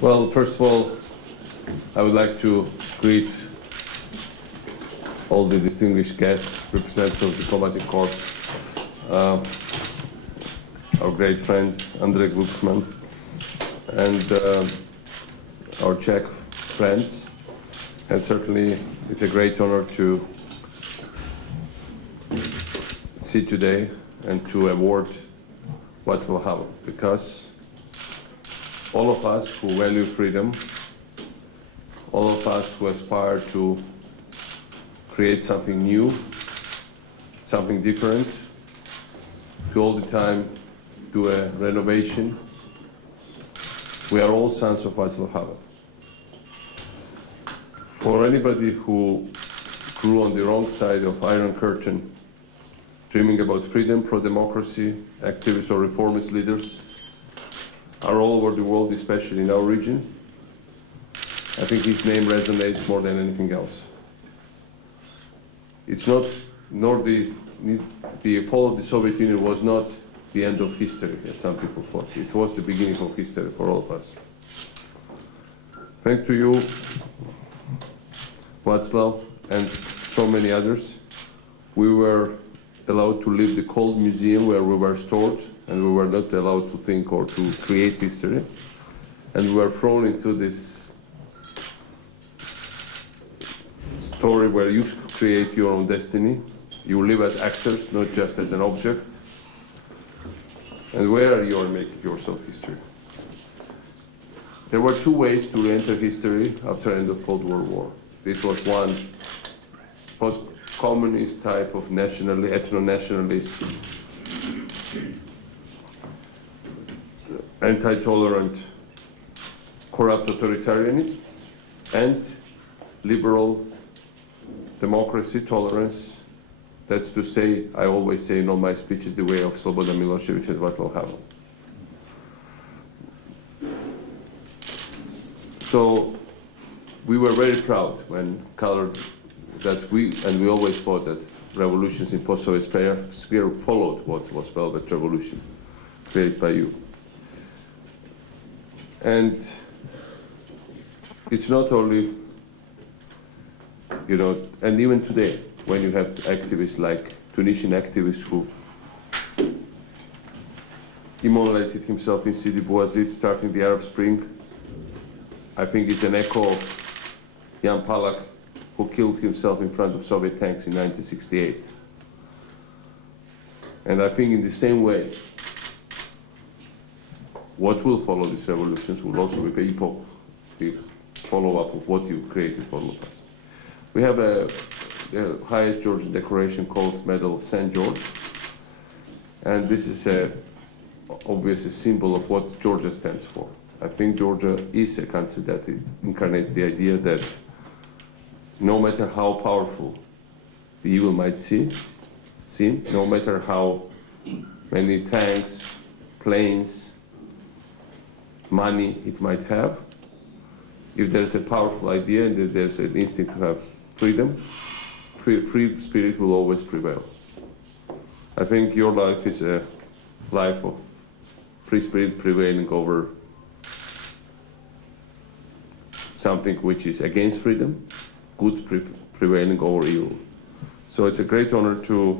Well, first of all, I would like to greet all the distinguished guests, representatives of the diplomatic corps, our great friend Andrej Glucksmann, and our Czech friends. And certainly it's a great honor to sit today and to award Václav Havel, because all of us who value freedom, all of us who aspire to create something new, something different, to all the time do a renovation, we are all sons of Václav Havel. For anybody who grew on the wrong side of Iron Curtain, dreaming about freedom, pro-democracy, activists or reformist leaders are all over the world, especially in our region, I think his name resonates more than anything else. It's not, nor the fall of the Soviet Union was not the end of history, as some people thought. It was the beginning of history for all of us. Thanks to you, Václav, and so many others, we were allowed to leave the cold museum where we were stored, and we were not allowed to think or to create history. And we were thrown into this story where you create your own destiny. You live as actors, not just as an object. And where you are making yourself history. There were two ways to enter history after the end of Cold War. This was one post-communist type of ethno-nationalist, anti-tolerant, corrupt authoritarianism, and liberal democracy, tolerance. That's to say, I always say in all my speeches, the way of Slobodan Milošević and Václav Havel. So we were very proud when colored that we always thought that revolutions in post-Soviet sphere followed what was Velvet Revolution, created by you. And it's not only, and even today, when you have activists like Tunisian activists who immolated himself in Sidi Bouzid starting the Arab Spring, I think it's an echo of Jan Palach, who killed himself in front of Soviet tanks in 1968. And I think in the same way, what will follow these revolutions will also be the follow-up of what you created for all of us. We have the highest Georgian decoration called Medal of St. George. And this is obviously a symbol of what Georgia stands for. I think Georgia is a country that incarnates the idea that no matter how powerful the evil might seem, no matter how many tanks, planes, money it might have, if there's a powerful idea and if there's an instinct to have freedom, free spirit will always prevail. I think your life is a life of free spirit prevailing over something which is against freedom, good prevailing over evil. So it's a great honor to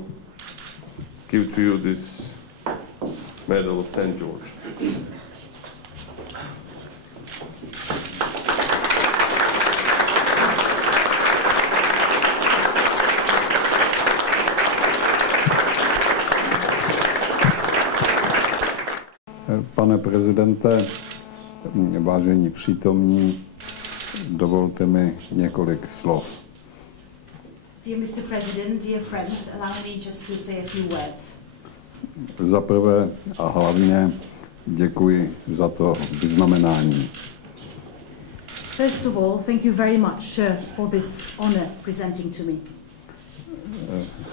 give to you this Medal of St. George. Pane prezidente, vážení přítomní, dovolte mi několik slov. Dear Mr. President, dear friends, allow me just to say a few words. Za prvé a hlavně děkuji za to vyznamenání. First of all, thank you very much for this honor presenting to me.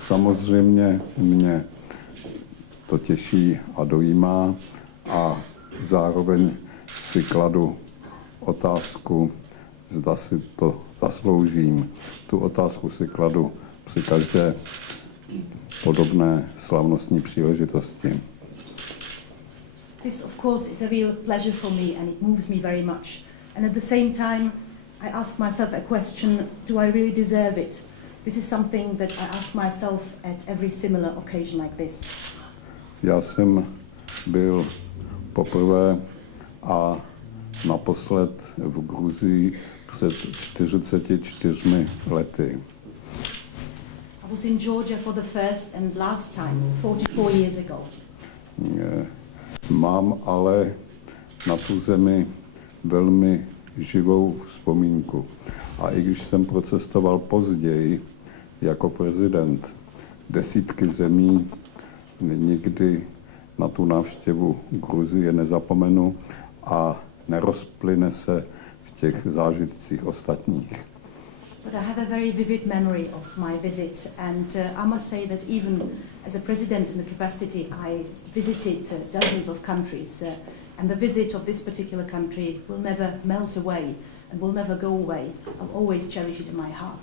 Samozřejmě mě to těší a dojímá a zároveň si kladu otázku, zda si to zasloužím. Tu otázku si kladu při každé podobné slavnostní příležitosti. This, of course, is a real pleasure for me and it moves me very much And at the same time, I ask myself a question, do I really deserve it? This is something that I ask myself at every similar occasion like this. Já jsem byl poprvé a naposled v Gruzii před 44 lety. I was in Georgia for the first and last time, 44 years ago. Mám ale na tu zemi velmi živou vzpomínku. A i když jsem procestoval později jako prezident desítky zemí, nikdy na tu návštěvu Gruzie nezapomenu a nerozplyne se v těch zážitcích ostatních. But I have a very vivid memory of my visit, and I must say that even as a president in the capacity, I visited dozens of countries, and the visit of this particular country will never melt away and will never go away. I'll always cherish it in my heart.